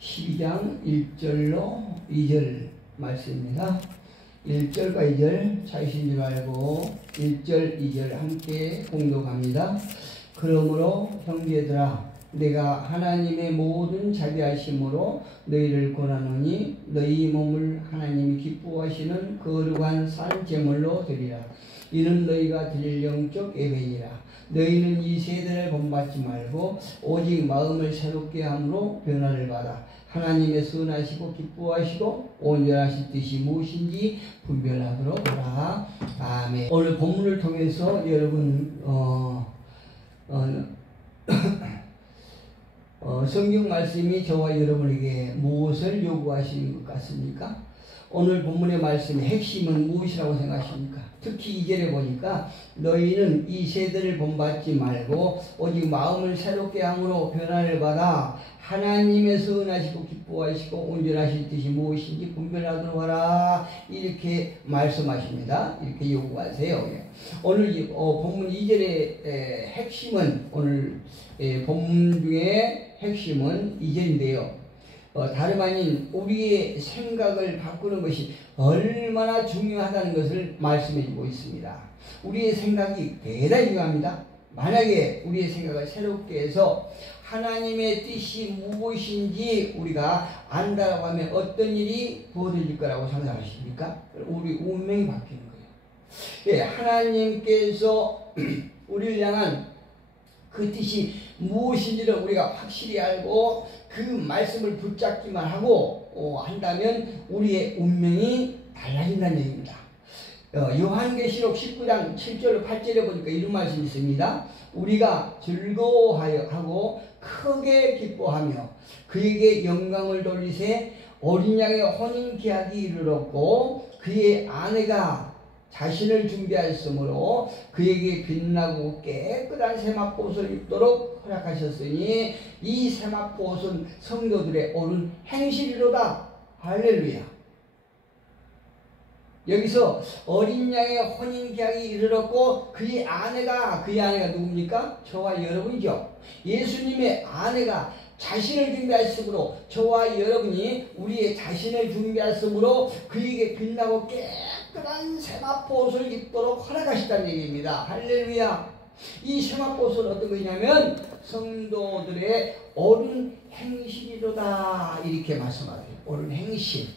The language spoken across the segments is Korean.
12장 1절로 2절 말씀입니다. 1절과 2절 찾으신 줄 알고 1절, 2절 함께 공독합니다. 그러므로 형제들아, 내가 하나님의 모든 자비하심으로 너희를 권하노니 너희 몸을 하나님이 기뻐하시는 거룩한 산 제물로 드리라. 이는 너희가 드릴 영적 예배니라. 너희는 이 세대를 본받지 말고 오직 마음을 새롭게 함으로 변화를 받아 하나님의 선하시고 기뻐하시고 온전하신 뜻이 무엇인지 분별하도록 하라. 아멘. 오늘 본문을 통해서 여러분 성경 말씀이 저와 여러분에게 무엇을 요구하시는 것 같습니까? 오늘 본문의 말씀의 핵심은 무엇이라고 생각하십니까? 특히 2절에 보니까 너희는 이 세대를 본받지 말고 오직 마음을 새롭게 함으로 변화를 받아 하나님의 선하시고 기뻐하시고 온전하신 뜻이 무엇인지 분별하도록 하라. 이렇게 말씀하십니다. 이렇게 요구하세요. 오늘 본문 2절의 핵심은 오늘 본문 중에 핵심은 2절인데요. 다름 아닌 우리의 생각을 바꾸는 것이 얼마나 중요하다는 것을 말씀해 주고 있습니다. 우리의 생각이 대단히 중요합니다. 만약에 우리의 생각을 새롭게 해서 하나님의 뜻이 무엇인지 우리가 안다고 하면 어떤 일이 벌어질 거라고 생각하십니까? 우리 운명이 바뀌는 거예요. 예, 하나님께서 우리를 향한 그 뜻이 무엇인지를 우리가 확실히 알고 그 말씀을 붙잡기만 하고 한다면 우리의 운명이 달라진다는 얘기입니다. 요한계시록 19장 7절 8절에 보니까 이런 말씀이 있습니다. 우리가 즐거워하여 하고 크게 기뻐하며 그에게 영광을 돌리세 어린 양의 혼인 계약이 이르렀고 그의 아내가 자신을 준비하였으므로 그에게 빛나고 깨끗한 세마포옷을 입도록 허락하셨으니 이 세마포옷은 성도들의 옳은 행실이로다. 할렐루야. 여기서 어린 양의 혼인 계약이 이르렀고 그의 아내가 누굽니까? 저와 여러분이죠. 예수님의 아내가 자신을 준비하였으므로 저와 여러분이 우리의 자신을 준비하였으므로 그에게 빛나고 깨끗한 세마포옷을 입도록 허락하셨다는 얘기입니다. 할렐루야. 이 세마포옷은 어떤 것이냐면 성도들의 옳은 행실이로다. 이렇게 말씀하세요. 옳은 행실.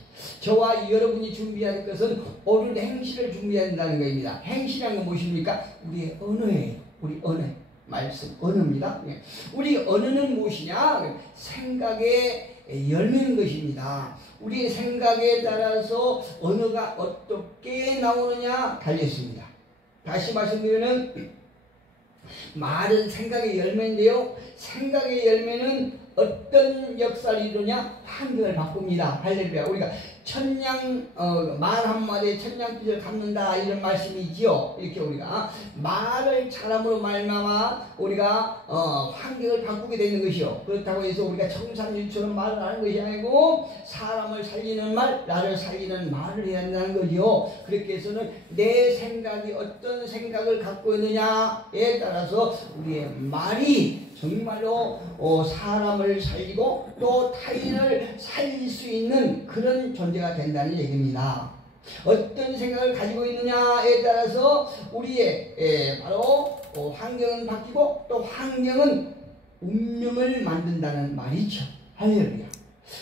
저와 여러분이 준비해야 할 것은 옳은 행실을 준비해야 한다는 것입니다. 행실이라는 건 무엇입니까? 우리의 언어예요. 우리 언어. 말씀, 언어입니다. 우리 언어는 무엇이냐? 생각의 열매인 것입니다. 우리의 생각에 따라서 언어가 어떻게 나오느냐 달렸습니다. 다시 말씀드리면 말은 생각의 열매인데요. 생각의 열매는 어떤 역사를 이루냐? 환경을 바꿉니다. 할렐루야. 우리가 말 한마디에 천냥빚을 갚는다 이런 말씀이지요. 이렇게 우리가 말을 잘함으로 말미암아 우리가 환경을 바꾸게 되는 것이요. 그렇다고 해서 우리가 청산유처럼 말을 하는 것이 아니고 사람을 살리는 말, 나를 살리는 말을 해야 한다는 거지요. 그렇게 해서는 내 생각이 어떤 생각을 갖고 있느냐에 따라서 우리의 말이 정말로 사람을 살리고 또 타인을 살릴 수 있는 그런 존재가 된다는 얘기입니다. 어떤 생각을 가지고 있느냐에 따라서 우리의 바로 환경은 바뀌고 또 환경은 운명을 만든다는 말이죠. 할렐루야.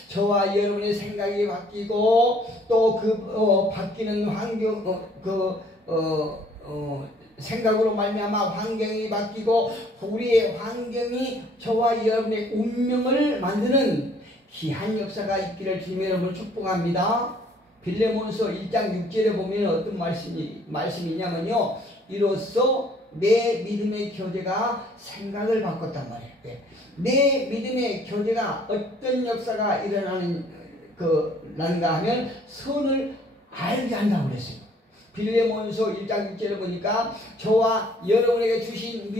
저와 여러분의 생각이 바뀌고 또 바뀌는 환경 생각으로 말미암아 환경이 바뀌고 우리의 환경이 저와 여러분의 운명을 만드는 귀한 역사가 있기를 주님의 이름으로 축복합니다. 빌레몬서 1장 6절에 보면 어떤 말씀이 있냐면요. 이로써 내 믿음의 교제가 생각을 바꿨단 말이에요. 내 믿음의 교제가 어떤 역사가 일어나는가 하면 선을 알게 한다고 그랬어요. 빌레몬서 1장 6절에 보니까 저와 여러분에게 주신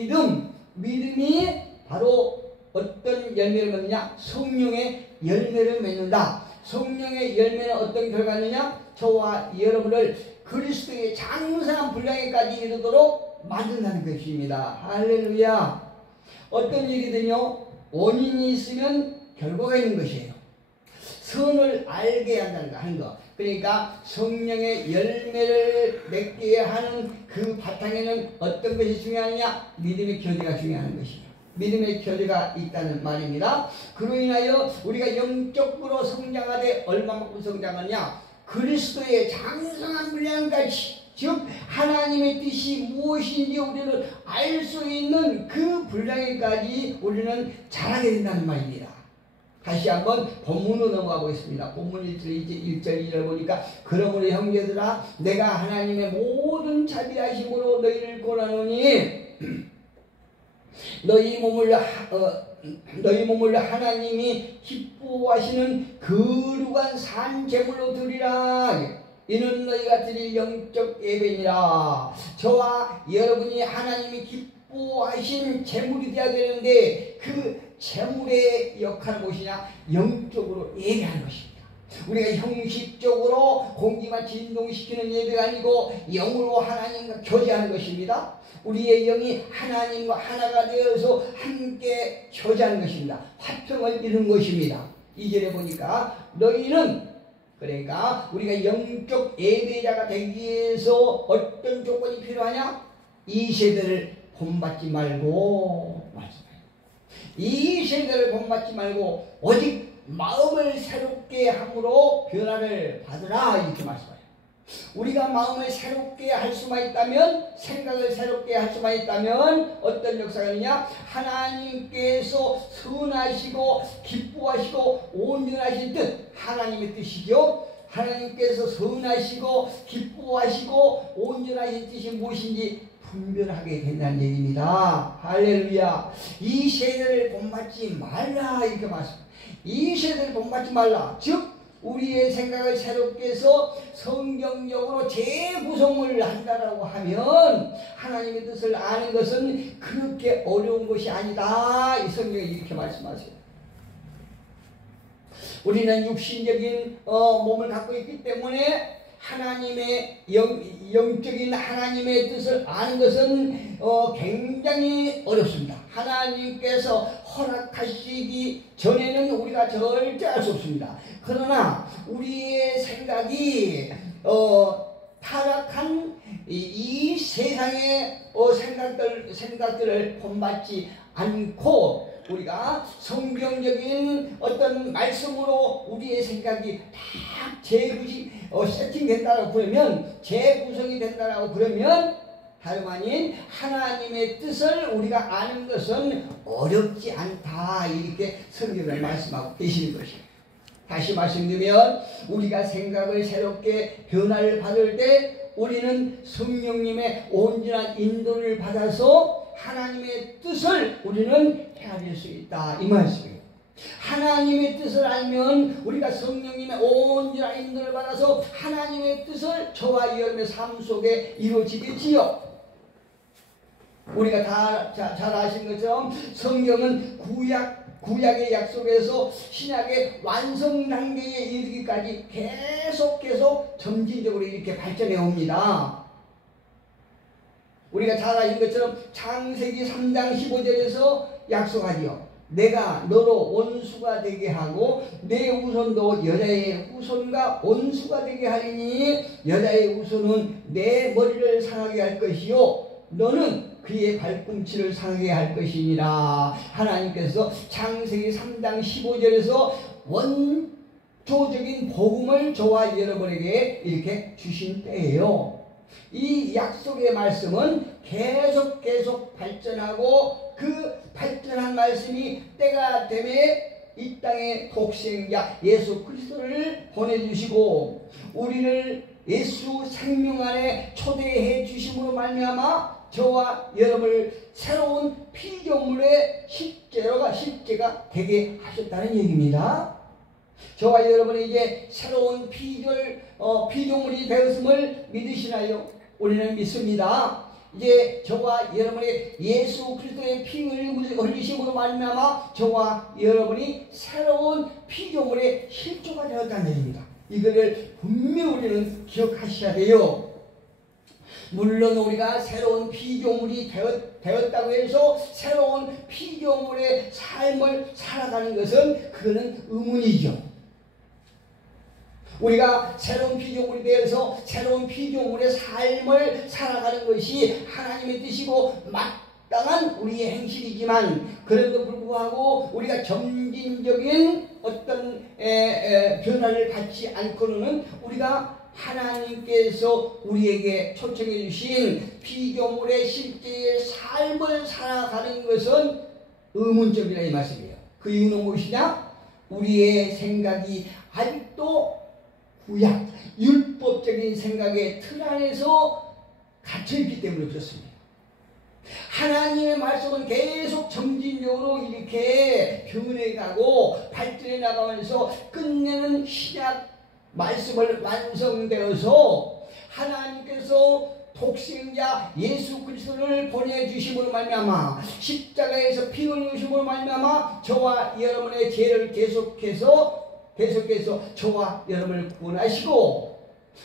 믿음이 바로 어떤 열매를 맺느냐? 성령의 열매를 맺는다. 성령의 열매는 어떤 결과느냐? 저와 여러분을 그리스도의 장성한 분량에까지 이르도록 만든다는 것입니다. 할렐루야. 어떤 일이든요 원인이 있으면 결과가 있는 것이에요. 선을 알게 하는 거. 그러니까 성령의 열매를 맺게 하는 그 바탕에는 어떤 것이 중요하느냐? 믿음의 교제가 중요한 것이에요. 믿음의 교제가 있다는 말입니다. 그로 인하여 우리가 영적으로 성장하되 얼마만큼 성장하냐? 그리스도의 장성한 분량까지, 즉 하나님의 뜻이 무엇인지 우리는 알 수 있는 그 분량에까지 우리는 자라게 된다는 말입니다. 다시 한번 본문으로 넘어가 보겠습니다. 본문 1절 2절 보니까 그러므로 형제들아 내가 하나님의 모든 자비하심으로 너희를 권하노니 너희 몸을 하나님이 기뻐하시는 거룩한 산 제물로 드리라. 이는 너희가 드릴 영적 예배니라. 저와 여러분이 하나님이 기뻐하신 제물이 되어야 되는데 그 제물의 역할은 무엇이냐? 영적으로 예배하는 것입니다. 우리가 형식적으로 공기만 진동시키는 예배가 아니고 영으로 하나님과 교제하는 것입니다. 우리의 영이 하나님과 하나가 되어서 함께 교제하는 것입니다. 화평을 이루는 것입니다. 2절에 보니까 너희는, 그러니까 우리가 영적 예배자가 되기 위해서 어떤 조건이 필요하냐? 이 세대를 본받지 말고, 이 세대를 본받지 말고 오직 마음을 새롭게 함으로 변화를 받으라, 이렇게 말씀해요. 우리가 마음을 새롭게 할 수만 있다면, 생각을 새롭게 할 수만 있다면 어떤 역사가 있냐? 하나님께서 선하시고 기뻐하시고 온전하신 뜻, 하나님의 뜻이죠. 하나님께서 선하시고 기뻐하시고 온전하신 뜻이 무엇인지 분별하게 된다는 얘기입니다. 할렐루야. 이 세대를 본받지 말라, 이렇게 말씀합니다. 이 세대를 본받지 말라. 즉 우리의 생각을 새롭게 해서 성경적으로 재구성을 한다라고 하면 하나님의 뜻을 아는 것은 그렇게 어려운 것이 아니다. 이 성경이 이렇게 말씀하세요. 우리는 육신적인 몸을 갖고 있기 때문에 하나님의 영적인 하나님의 뜻을 아는 것은 굉장히 어렵습니다. 하나님께서 허락하시기 전에는 우리가 절대 알 수 없습니다. 그러나 우리의 생각이 타락한 이 세상의 생각들을 본받지 않고 우리가 성경적인 어떤 말씀으로 우리의 생각이 딱 세팅된다고 그러면, 재구성이 된다고 그러면 다름 아닌 하나님의 뜻을 우리가 아는 것은 어렵지 않다, 이렇게 성경을 말씀하고 계시는 것이에요. 다시 말씀드리면 우리가 생각을 새롭게 변화를 받을 때 우리는 성령님의 온전한 인도를 받아서 하나님의 뜻을 우리는 헤아릴 수 있다, 이 말씀이에요. 하나님의 뜻을 알면 우리가 성령님의 온전한 인도를 받아서 하나님의 뜻을 저와 여러분의 삶 속에 이루어지겠지요. 우리가 다 잘 아신 것처럼 성경은 구약의 약속에서 신약의 완성 단계에 이르기까지 계속 점진적으로 이렇게 발전해 옵니다. 우리가 잘 아신 것처럼 창세기 3장 15절에서 약속하지요. 내가 너로 원수가 되게 하고 내 후손도 여자의 후손과 원수가 되게 하리니 여자의 후손은 내 머리를 상하게 할 것이요 너는 그의 발꿈치를 상하게 할 것이니라. 하나님께서 창세기 3장 15절에서 원초적인 복음을 저와 여러분에게 이렇게 주신 때예요. 이 약속의 말씀은 계속 발전하고 그 발전한 말씀이 때가 되매 이 땅의 독생자 예수 그리스도를 보내주시고 우리를 예수 생명 안에 초대해 주심으로 말미암아 저와 여러분을 새로운 피조물의 십제가 되게 하셨다는 얘기입니다. 저와 여러분이 이제 새로운 피조물이 되었음을 믿으시나요? 우리는 믿습니다. 이제 저와 여러분의 예수 그리스도의 피를 흘리심으로 말미암아 저와 여러분이 새로운 피조물의 실조가 되었다는 얘기입니다. 이거를 분명히 우리는 기억하셔야 돼요. 물론 우리가 새로운 피조물이 되었다고 해서 새로운 피조물의 삶을 살아가는 것은 그거는 의문이죠. 우리가 새로운 피조물이 되어서 새로운 피조물의 삶을 살아가는 것이 하나님의 뜻이고 마땅한 우리의 행실이지만, 그래도 불구하고 우리가 점진적인 어떤 변화를 받지 않고는 우리가 하나님께서 우리에게 초청해 주신 피조물의 실제의 삶을 살아가는 것은 의문점이라 이 말씀이에요. 그 이유는 무엇이냐? 우리의 생각이 아직도 구약, 율법적인 생각의 틀 안에서 갇혀있기 때문에 그렇습니다. 하나님의 말씀은 계속 점진적으로 이렇게 변해가고 발전해 나가면서 끝내는 신약 말씀을 완성되어서 하나님께서 독생자 예수 그리스도를 보내주심으로 말미암아 십자가에서 피 흘리심으로 말미암아 저와 여러분의 죄를 계속해서 저와 여러분을 구원하시고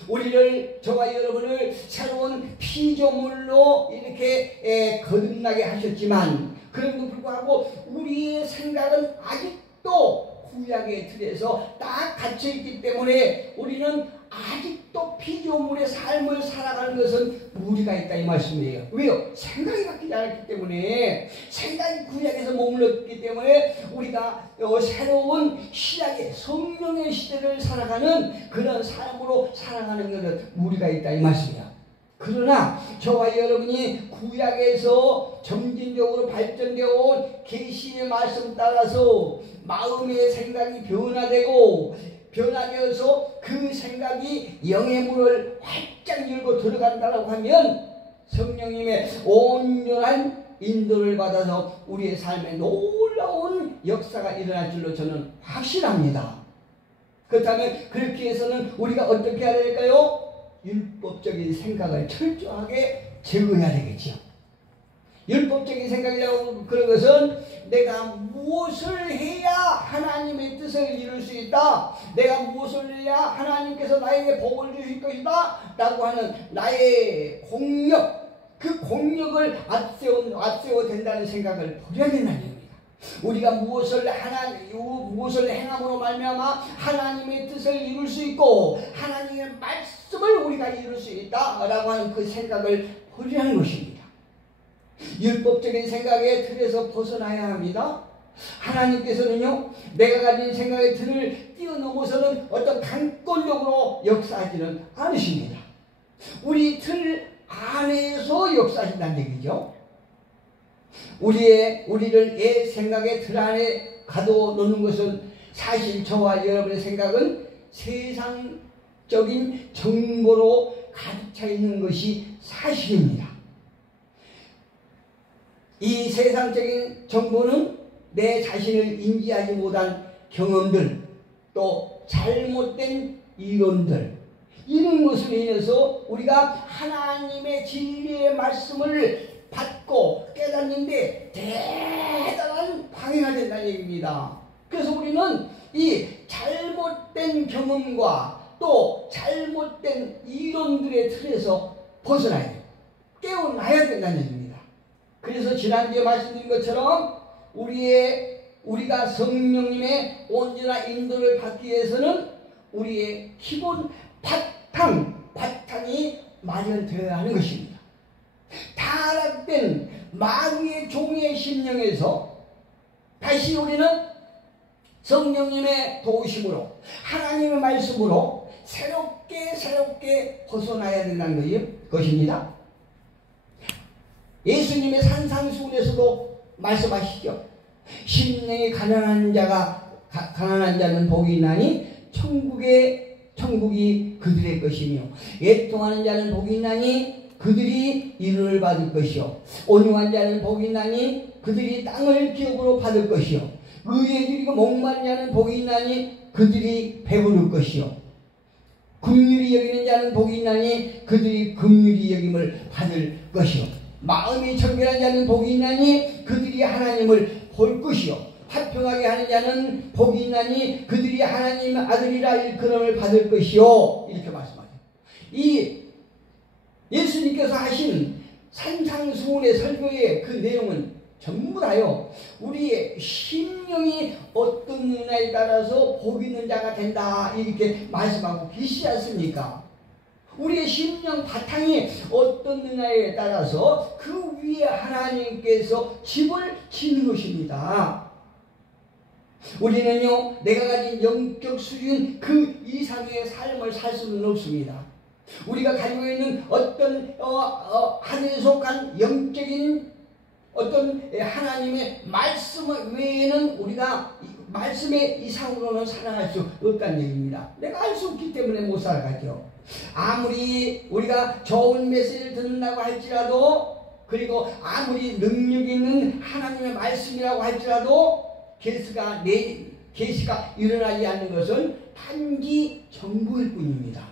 우리를, 저와 여러분을 새로운 피조물로 이렇게 거듭나게 하셨지만, 그럼에도 불구하고 우리의 생각은 아직도 구약의 틀에서 딱 갇혀있기 때문에 우리는 아직도 피조물의 삶을 살아가는 것은 무리가 있다 이 말씀이에요. 왜요? 생각이 바뀌지 않았기 때문에, 생각이 구약에서 머물렀기 때문에 우리가 새로운 신약의 성령의 시대를 살아가는 그런 삶으로 살아가는 것은 무리가 있다 이 말씀이야. 그러나 저와 여러분이 구약에서 점진적으로 발전되어 온 계시의 말씀 따라서 마음의 생각이 변화되어서 그 생각이 영의 문을 활짝 열고 들어간다고 하면 성령님의 온전한 인도를 받아서 우리의 삶에 놀라운 역사가 일어날 줄로 저는 확신합니다. 그렇다면 그렇게 해서는 우리가 어떻게 해야 될까요? 율법적인 생각을 철저하게 제거해야 되겠죠. 율법적인 생각이라고 그런 것은 내가 무엇을 해야 하나님의 뜻을 이룰 수 있다, 내가 무엇을 해야 하나님께서 나에게 복을 주실 것이다 라고 하는 나의 공력, 그 공력을 앞세워 된다는 생각을 버려야 된다는 얘기입니다. 우리가 무엇을 행함으로 말미암아 하나님의 뜻을 이룰 수 있고 하나님의 말씀을 우리가 이룰 수 있다라고 하는 그 생각을 버리는 것입니다. 율법적인 생각의 틀에서 벗어나야 합니다. 하나님께서는요, 내가 가진 생각의 틀을 뛰어넘어서는 어떤 강권력으로 역사하지는 않으십니다. 우리 틀 안에서 역사하신다는 얘기죠. 우리를 생각의 틀 안에 가둬놓는 것은 사실 저와 여러분의 생각은 세상적인 정보로 가득 차 있는 것이 사실입니다. 이 세상적인 정보는 내 자신을 인지하지 못한 경험들, 또 잘못된 이론들, 이런 것으로 인해서 우리가 하나님의 진리의 말씀을 받고 깨닫는데 대단한 방해가 된다는 얘기입니다. 그래서 우리는 이 잘못된 경험과 또 잘못된 이론들의 틀에서 벗어나야 돼요. 깨어나야 된다는 얘기입니다. 그래서 지난주에 말씀드린 것처럼 우리가 성령님의 온전한 인도를 받기 위해서는 우리의 기본 바탕이 마련되어야 하는 것입니다. 타락된 마귀의 종의 심령에서 다시 우리는 성령님의 도우심으로 하나님의 말씀으로 새롭게 벗어나야 된다는 것입니다. 예수님의 산상수훈에서도 말씀하시죠. 심령이 가난한 자는 복이 있나니 천국이 그들의 것이며, 애통하는 자는 복이 있나니 그들이 위로를 받을 것이요, 온유한 자는 복이 있나니 그들이 땅을 기업으로 받을 것이요, 의에 줄이고 목마른 자는 복이 있나니 그들이 배부를 것이요, 긍휼히 여기는 자는 복이 있나니 그들이 긍휼히 여김을 받을 것이요, 마음이 청결한 자는 복이 있나니 그들이 하나님을 볼 것이요, 화평하게 하는 자는 복이 있나니 그들이 하나님의 아들이라 일컬음을 받을 것이요, 이렇게 말씀하세요. 이 예수님께서 하신 산상수훈의 설교의 그 내용은 전부 다요. 우리의 심령이 어떻느냐에 따라서 복 있는 자가 된다. 이렇게 말씀하고 계시지 않습니까? 우리의 심령 바탕이 어떻느냐에 따라서 그 위에 하나님께서 집을 짓는 것입니다. 우리는요, 내가 가진 영적 수준 그 이상의 삶을 살 수는 없습니다. 우리가 가지고 있는 어떤 하늘에 속한 영적인 어떤 하나님의 말씀 외에는 우리가 말씀의 이상으로는 살아갈 수 없다는 얘기입니다. 내가 알 수 없기 때문에 못 살아가죠. 아무리 우리가 좋은 메시지를 듣는다고 할지라도, 그리고 아무리 능력 있는 하나님의 말씀이라고 할지라도 계시가 일어나지 않는 것은 단지 정보일 뿐입니다.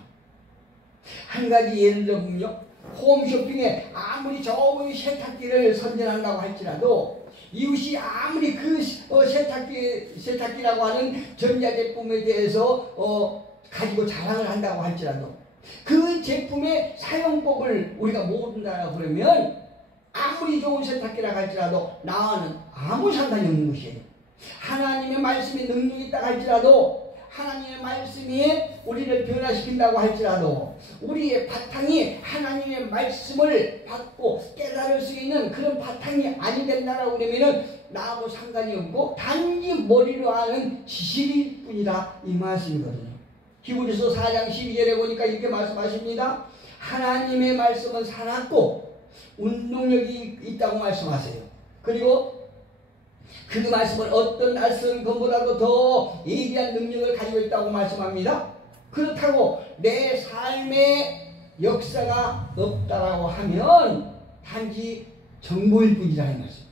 한 가지 예를 들면요, 홈쇼핑에 아무리 좋은 세탁기를 선전한다고 할지라도 이웃이 아무리 그 세탁기라고 하는 전자제품에 대해서 가지고 자랑을 한다고 할지라도 그 제품의 사용법을 우리가 모른다고 그러면 아무리 좋은 세탁기라고 할지라도 나와는 아무 상관이 없는 것이에요. 하나님의 말씀에 능력이 있다고 할지라도, 하나님의 말씀이 우리를 변화시킨다고 할지라도 우리의 바탕이 하나님의 말씀을 받고 깨달을 수 있는 그런 바탕이 아니 된다라고 그러면은 나하고 상관이 없고 단지 머리로 아는 지식일 뿐이다, 이 말씀이거든요. 히브리서 4장 12절에 보니까 이렇게 말씀하십니다. 하나님의 말씀은 살았고 운동력이 있다고 말씀하세요. 그리고 그 말씀은 어떤 낯선 것보다도 더 예리한 능력을 가지고 있다고 말씀합니다. 그렇다고 내 삶에 역사가 없다라고 하면 단지 정보일 뿐이라 이 말씀.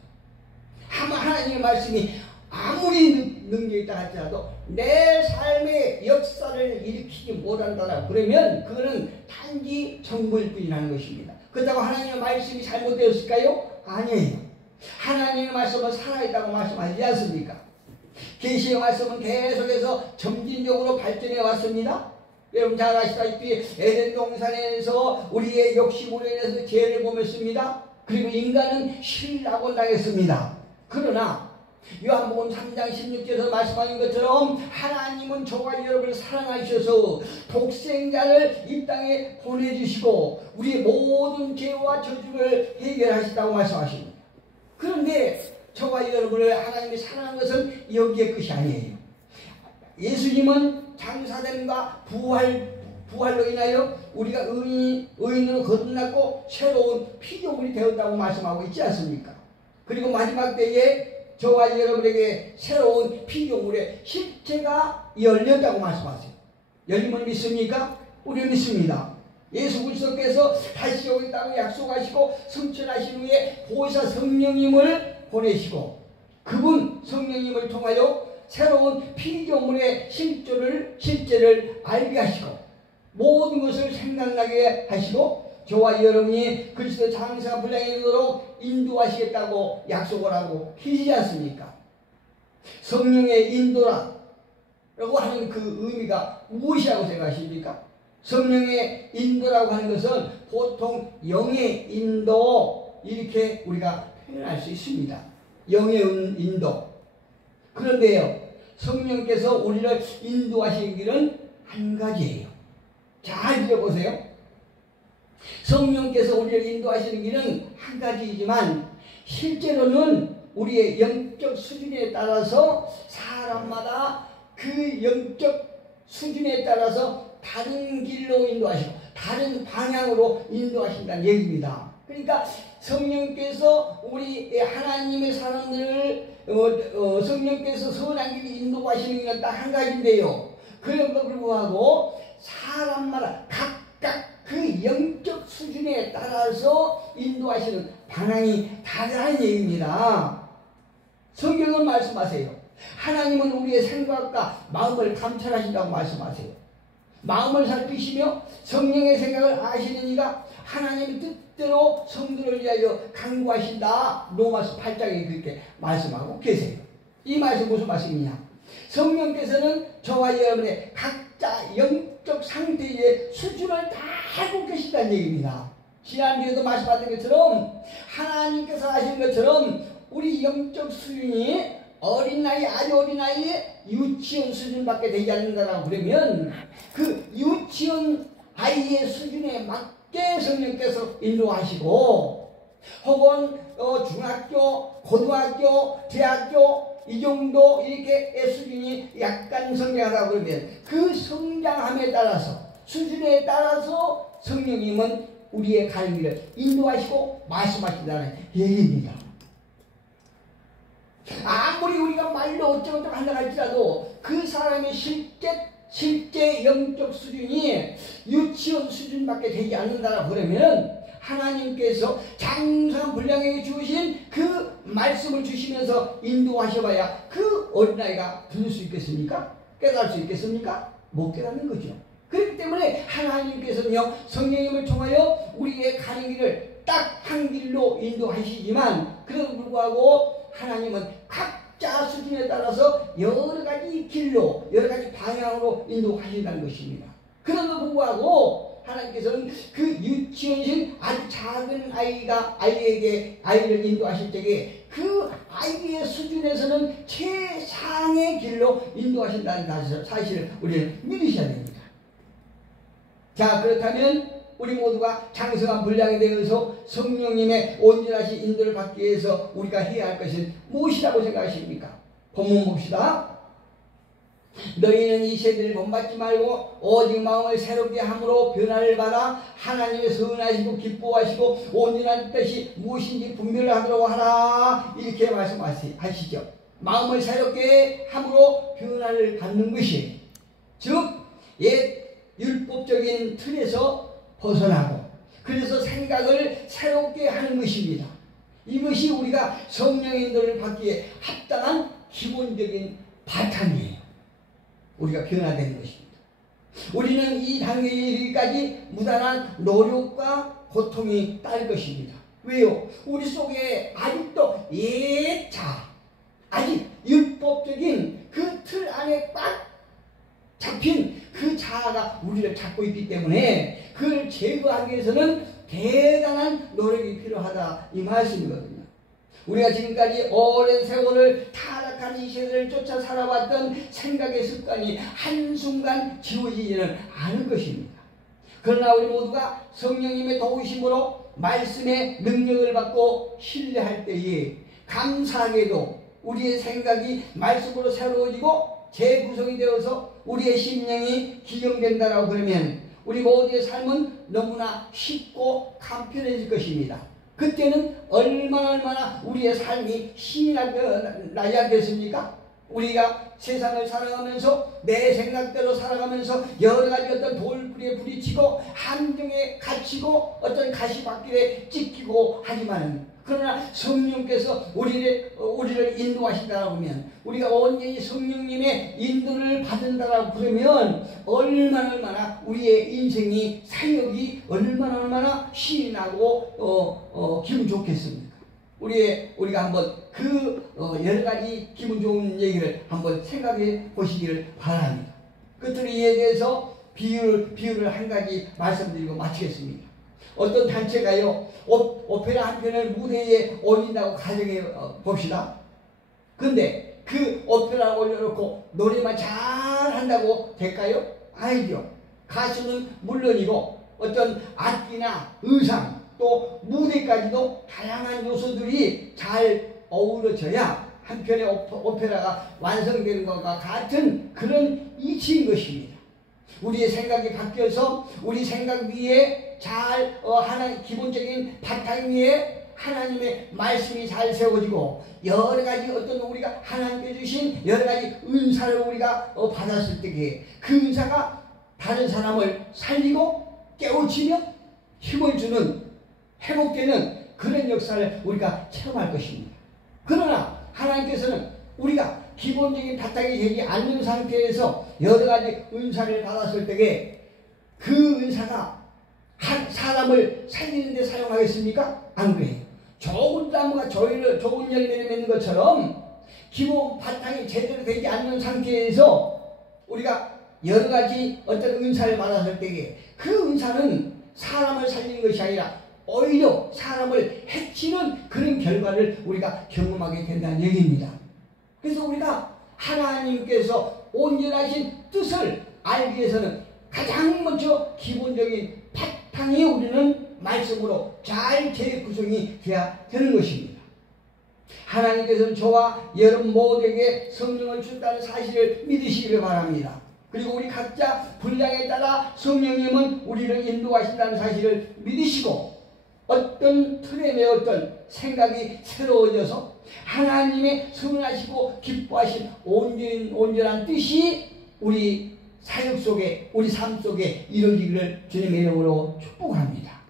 하나님의 말씀이 아무리 능력이 있다 할지라도 내 삶의 역사를 일으키지 못한다라 그러면 그거는 단지 정보일 뿐이라는 것입니다. 그렇다고 하나님의 말씀이 잘못되었을까요? 아니에요. 하나님의 말씀은 살아있다고 말씀하지 않습니까? 계시의 말씀은 계속해서 점진적으로 발전해 왔습니다. 여러분 잘 아시다시피 에덴 동산에서 우리의 욕심으로 인해서 죄를 범했습니다. 그리고 인간은 신락을 당했습니다. 그러나 요한복음 3장 16절에서 말씀하신 것처럼 하나님은 저와 여러분을 사랑하셔서 독생자를 이 땅에 보내주시고 우리의 모든 죄와 저주를 해결하셨다고 말씀하십니다. 그런데 저와 여러분을 하나님이 사랑한 것은 여기에 끝이 아니에요. 예수님은 장사됨과 부활로 인하여 우리가 의인으로 거듭났고 새로운 피조물이 되었다고 말씀하고 있지 않습니까? 그리고 마지막 때에 저와 여러분에게 새로운 피조물의 실체가 열렸다고 말씀하세요. 열림을 믿습니까? 우리는 믿습니다. 예수 그리스도께서 다시 오겠다고 약속하시고 성천하신 후에 보혜사 성령님을 보내시고 그분 성령님을 통하여 새로운 피조물의 실제를 알게 하시고 모든 것을 생각나게 하시고 저와 여러분이 그리스도 장사 분량에 이르도록 인도하시겠다고 약속을 하고 계시지 않습니까? 성령의 인도라고 하는 그 의미가 무엇이라고 생각하십니까? 성령의 인도라고 하는 것은 보통 영의 인도 이렇게 우리가 표현할 수 있습니다. 영의 인도. 그런데요, 성령께서 우리를 인도하시는 길은 한 가지예요. 잘 들어보세요. 성령께서 우리를 인도하시는 길은 한 가지이지만 실제로는 우리의 영적 수준에 따라서 사람마다 그 영적 수준에 따라서 다른 길로 인도하시고 다른 방향으로 인도하신다는 얘기입니다. 그러니까 성령께서 우리 하나님의 사람들을 성령께서 선한 길을 인도하시는 길은 딱 한 가지인데요. 그럼에도 불구하고 사람마다 각각 그 영적 수준에 따라서 인도하시는 방향이 다르다는 얘기입니다. 성경은 말씀하세요. 하나님은 우리의 생각과 마음을 감찰하신다고 말씀하세요. 마음을 살피시며 성령의 생각을 아시는 이가 하나님의 뜻대로 성도를 위하여 간구하신다. 로마서 8장에 그렇게 말씀하고 계세요. 이 말씀 무슨 말씀이냐? 성령께서는 저와 여러분의 각자 영적 상태의 수준을 다 알고 계신다는 얘기입니다. 지난주에도 말씀하신 것처럼 하나님께서 하신 것처럼 우리 영적 수준이 어린 나이, 아주 어린 나이에 유치원 수준밖에 되지 않는다라고 그러면 그 유치원 아이의 수준에 맞게 성령께서 인도하시고 혹은 중학교, 고등학교, 대학교 이 정도 이렇게 수준이 약간 성장하다 그러면 그 성장함에 따라서 수준에 따라서 성령님은 우리의 가는 길을 인도하시고 말씀하신다는 얘기입니다. 아무리 우리가 말로 어쩌고저쩌고 한다 할지라도 그 사람의 실제 영적 수준이 유치원 수준밖에 되지 않는다라고 그러면 하나님께서 장성한 분량에게 주신 그 말씀을 주시면서 인도하셔봐야 그 어린아이가 들을 수 있겠습니까? 깨달을 수 있겠습니까? 못 깨닫는 거죠. 그렇기 때문에 하나님께서는요 성령님을 통하여 우리의 가는 길을 딱 한 길로 인도하시지만 그래도 불구하고 하나님은 각자 수준에 따라서 여러 가지 길로 여러 가지 방향으로 인도하신다는 것입니다. 그럼에도 불구하고 하나님께서는 그 유치원신 아주 작은 아이를 인도하실 때에 그 아이의 수준에서는 최상의 길로 인도하신다는 사실을 우리는 믿으셔야 됩니다. 자, 그렇다면 우리 모두가 장성한 분량에 대해서 성령님의 온전하신 인도를 받기 위해서 우리가 해야 할 것은 무엇이라고 생각하십니까? 본문 봅시다. 너희는 이 세대를 본받지 말고 오직 마음을 새롭게 함으로 변화를 받아 하나님의 선하시고 기뻐하시고 온전한 뜻이 무엇인지 분별하도록 하라. 이렇게 말씀하시죠. 마음을 새롭게 함으로 변화를 받는 것이 즉 옛 율법적인 틀에서 벗어나고 그래서 생각을 새롭게 하는 것입니다. 이것이 우리가 성령의 인도를 받기에 합당한 기본적인 바탕이에요. 우리가 변화되는 것입니다. 우리는 이 단계에 이르기까지 무단한 노력과 고통이 따를 것입니다. 왜요? 우리 속에 아직도 아직 율법적인 그 틀 안에 꽉 잡힌 그 자아가 우리를 잡고 있기 때문에 그걸 제거하기 위해서는 대단한 노력이 필요하다 이 말씀이거든요. 우리가 지금까지 오랜 세월을 타락한 이 세대를 쫓아 살아왔던 생각의 습관이 한순간 지워지지는 않을 것입니다. 그러나 우리 모두가 성령님의 도우심으로 말씀의 능력을 받고 신뢰할 때에 감사하게도 우리의 생각이 말씀으로 새로워지고 재구성이 되어서 우리의 심령이 기경된다라고 그러면 우리 모두의 삶은 너무나 쉽고 간편해질 것입니다. 그때는 얼마나 우리의 삶이 신이 나지 않겠습니까? 우리가 세상을 살아가면서 내 생각대로 살아가면서 여러 가지 어떤 돌부리에 부딪히고 함정에 갇히고 어떤 가시밭길에 찍히고 하지만 그러나 성령께서 우리를 인도하신다고 하면 우리가 온전히 성령님의 인도를 받는다라고 그러면 얼마나 우리의 인생이 사역이 얼마나 신이 나고 기분 좋겠습니까? 우리가 한번 여러 가지 기분 좋은 얘기를 한번 생각해 보시기를 바랍니다. 끝으로 이에 대해서 비유를 한 가지 말씀드리고 마치겠습니다. 어떤 단체가요 오페라 한 편을 무대에 올린다고 가정해 봅시다. 근데 그 오페라 올려놓고 노래만 잘 한다고 될까요? 아니죠. 가수는 물론이고 어떤 악기나 의상 또 무대까지도 다양한 요소들이 잘 어우러져야 한 편의 오페라가 완성되는 것과 같은 그런 이치인 것입니다. 우리의 생각이 바뀌어서 우리 생각 위에 하나님 기본적인 바탕 위에 하나님의 말씀이 잘 세워지고 여러 가지 어떤 우리가 하나님께 주신 여러 가지 은사를 우리가 받았을 때에 그 은사가 다른 사람을 살리고 깨우치며 힘을 주는 회복되는 그런 역사를 우리가 체험할 것입니다. 그러나 하나님께서는 우리가 기본적인 바탕이 되지 않는 상태에서 여러 가지 은사를 받았을 때에 그 은사가 한 사람을 살리는 데 사용하겠습니까? 안 그래요. 좋은 나무가 좋은 열매를 맺는 것처럼 기본 바탕이 제대로 되지 않는 상태에서 우리가 여러 가지 어떤 은사를 받았을 때에 그 은사는 사람을 살리는 것이 아니라 오히려 사람을 해치는 그런 결과를 우리가 경험하게 된다는 얘기입니다. 그래서 우리가 하나님께서 온전하신 뜻을 알기 위해서는 가장 먼저 기본적인 바탕이 우리는 말씀으로 잘 재구성이 되어야 되는 것입니다. 하나님께서는 저와 여러분 모두에게 성령을 준다는 사실을 믿으시기를 바랍니다. 그리고 우리 각자 분량에 따라 성령님은 우리를 인도하신다는 사실을 믿으시고 어떤 틀에 내 어떤 생각이 새로워져서 하나님의 선하시고 기뻐하신 온전한 뜻이 우리 사역 속에 우리 삶 속에 이루어지기를 주님의 이름으로 축복합니다.